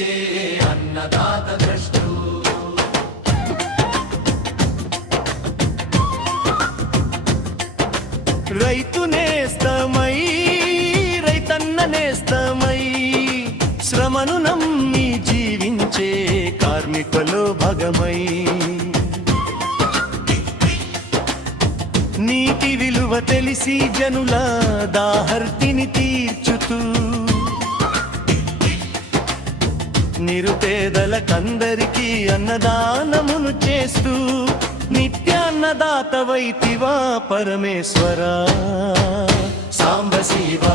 తీర్చే అన్నదాత ద్రష్టు. రైతు నేస్తమై రైతన్న నేస్తమై శ్రమను నమ్మి జీవించే కార్మికులో భాగమై నీటి విలువ తెలిసి జనుల దాహర్తిని తీర్చుతూ నిరుపేదలకందరికీ అన్నదానమును చేస్తూ నిత్యాన్నదాతవైతివా పరమేశ్వరా. సాంబ శివా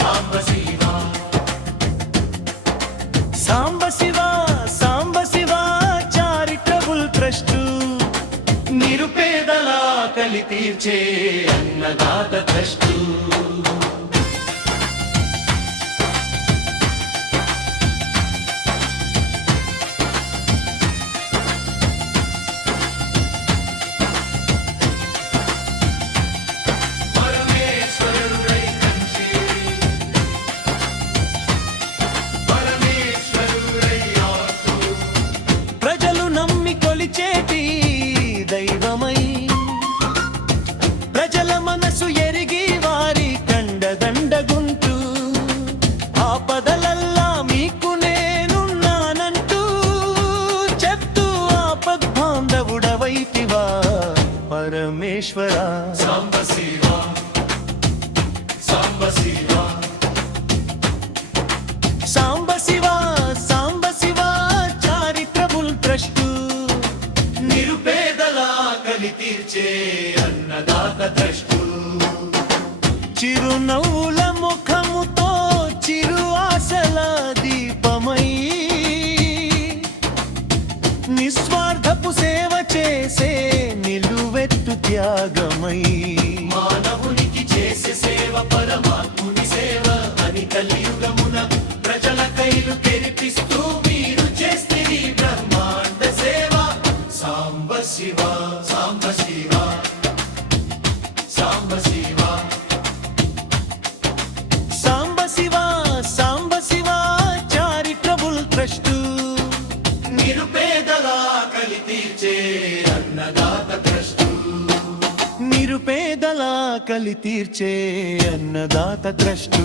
సాంబ శివా సాంబ శివా సాంబ శివా చారిటబుల్ ట్రస్ట్ నిరుపేదల ఆకలి తీర్చే అన్నదాత ద్రష్టు. ప్రజలు నమ్మి కొలిచేటి దైవమై ప్రజల మనసు ఎరిగి వారి కండదండగుంటూ ఆపదలల్లా మీకు నేనున్నానంటూ చెప్తూ ఆపద్బాంధవుడవైతివా పరమేశ్వరా. సాంబ శివా సాంబ శివా సాంబ శివా సాంబ శివా చారిత్రబుల్ ట్రస్ట్ నిరుపేదల ఆకలి తీర్చే అన్నదాత ద్రష్టు. చిరునవ్వుల ముఖముతో చిరు ఆశల దీపమై నిస్వార్థపు సేవ చేసే నిలువెత్తు త్యాగమై మానవునికి చేసే సేవ పరమాత్ముని సేవ అని కలియుగమున ప్రజల కైలు తెరిపిస్తూ మీరు చేస్తే బ్రహ్మాండ సేవ. సాంబ శివా సాంబ శివా సాంబ శివా సాంబ శివా సాంబ శివా చారిటబుల్ ట్రస్ట్ నిరుపేదల ఆకలి తీర్చే అన్నదాత ద్రష్టు. నిరుపేదల ఆకలి తీర్చే అన్నదాత ద్రష్టు.